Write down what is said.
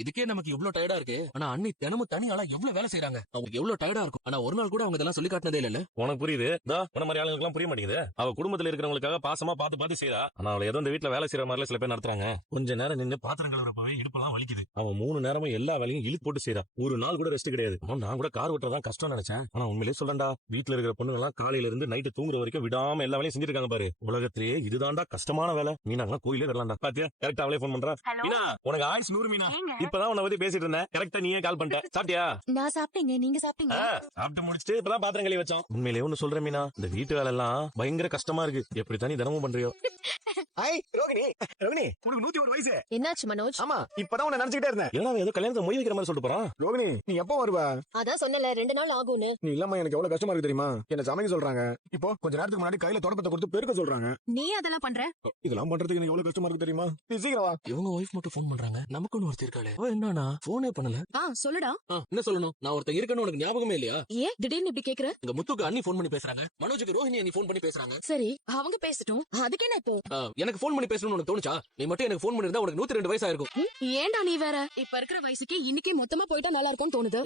இதுக்கே நமக்கு இவ்ளோ டயர்டா இருக்கு. ஆனா அண்ணி தினமும் தனி ஆளா எவ்வளவு வேலை செய்யறாங்க. அவங்களுக்கு எவ்வளவு டயர்டா இருக்கும். ஆனா ஒரு நாள் கூட அவங்க இதெல்லாம் சொல்லி காட்டினதே இல்ல. உனக்கு புரியுது. இந்த மாதிரி ஆளுங்களுக்கு எல்லாம் புரிய மாட்டேங்குது. அவ குடும்பத்துல இருக்கிறவங்களுக்காக பாசமா பார்த்து பார்த்து செய்யறா. ஆனா அவளை ஏதோ இந்த வீட்டுல வேலை செய்யற மாதிரி சில பேர் நடத்துறாங்க. கொஞ்ச நேரம் நின்று பாத்திரம் கழுவுறப்பவே இடுப்பெல்லாம் வலிக்குது. அவன் 3 நேரமும் எல்லா வேலையும் இழுத்து போட்டு செய்யறா. ஒரு நாள் கூட ரெஸ்ட் கிடையாது. நான் கூட கார் ஓட்டுறதான் கஷ்டம் நினைச்சேன். ஆனா உண்மையிலேயே சொல்றேன்டா, வீட்டுல இருக்கிற பொண்ணுங்க எல்லாம் காலையில இருந்து நைட்டு தூங்குற வரைக்கும் விடாம எல்லா வேலையும் செஞ்சிருக்காங்க பாரு. உலகத்திலேயே இதுதான்டா கஷ்டமான வேலை. மீனா கோயிலே வரலாம்டா. பாத்தியா கரெக்டா அவளே போன் பண்றா. மீனா உனக்கு ஆயுஸ் 100 மீனா. இப்பதான் உன்னை பத்தி பேசிட்டு இருந்தேன். கரெக்டா நீயே கால் பண்ணிட்ட. சாப்பிட்டியா? நான் சாப்பிட்டேங்க. நீங்க சாப்பிட்டீங்க? சாப்பிட்டு முடிச்சிட்டு இப்பதான் பாத்திரம் கழுவி வச்சோம். உண்மையிலேயே ஒண்ணு சொல்றேன் மீனா, இந்த வீட்டு வேலை எல்லாம் பயங்கர கஷ்டமா இருக்கு. எப்படி தானே தினமும் பண்றியோ? ஹாய் ரோகிணி. ரோகிணி உனக்கு 101 வயசு. என்னாச்சு மனோஜ்? ஆமா இப்பதான் உன்னை நினைச்சுக்கிட்டே இருந்தேன். ஏன்னா ஏதோ கல்யாணத்தை மொய் வைக்கிற மாதிரி சொல்லிட்டு போறான். ரோகிணி நீ எப்போ வருவ? அதான் சொன்னல 2 நாள் ஆகும்னு. நீ இல்லாம எனக்கு எவ்வளவு கஷ்டமா இருக்கு தெரியுமா? என்ன சமைக்க சொல்றாங்க. இப்போ கொஞ்ச நேரத்துக்கு முன்னாடி கையில தொடப்பத்தை கொடுத்து பெருக்க சொல்றாங்க. நீ அதெல்லாம் பண்ற? இதெல்லாம் பண்றதுக்கு எனக்கு எவ்வளவு கஷ்டமா இருக்கு தெரியுமா? நீ சீக்கிரம் வா. இவங்க ஒய்ஃப் மட்டும் போன் பண்றாங்க. நமக்கு ஒன்னு ஒருத்தர் இருக்காளே. அவ என்னன்னா போனே பண்ணல. சொல்லுடா. என்ன சொல்லணும்? நான் ஒருத்தர் இருக்கேன்னு உனக்கு ஞாபகமே இல்லையா? ஏன் திடீர்னு இப்படி கேக்குற? இங்க முத்துக்கு அண்ணி போன் பண்ணி பேசுறாங்க. மனோஜுக்கு ரோஹிணி அண்ணி போன் பண்ணி பேசுறாங்க. சரி அவங்க பேசட்டும். அதுக்கு என்ன இப்போ? எனக்கு போன் பண்ணி பேசணும்னு உனக்கு தோணுச்சா? நீ மட்டும் எனக்கு போன் பண்ணிருந்தா உனக்கு 102 வயசா இருக்கும். ஏன்டா நீ வேற? இப்ப இருக்கிற வயசுக்கு இன்னைக்கே மொத்தமா போயிட்டா நல்லா இருக்கும்னு தோணுது.